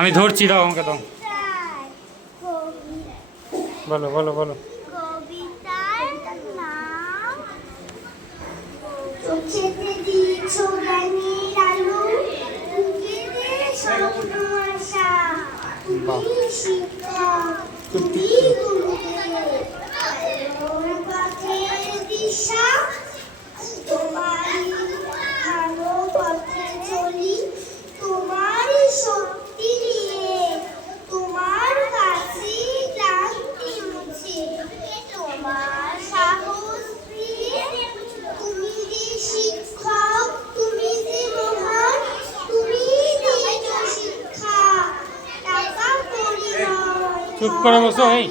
আমি ধরছি, দাও আমাকে, দাও। বলো বলো বলো। কবিতার নাম চোখেতে দিয়েছ জ্ঞানের আলো, বুকেতে স্বপ্ন আশা, তুমি শিক্ষক, তুমি গুরুদেব, আলোর পথের দিশা, তোমারই ভালো পথে চলি, তোমারই শক্তি নিয়ে, তোমার কাছে ক্লান্তি মুছে, তোমার সাহস দিয়ে, তুমি যে শিক্ষক, তুমি যে মহান, তুমি দিয়েছ শিক্ষা, টাকা করি নয়। চুপ করে বসো, এই।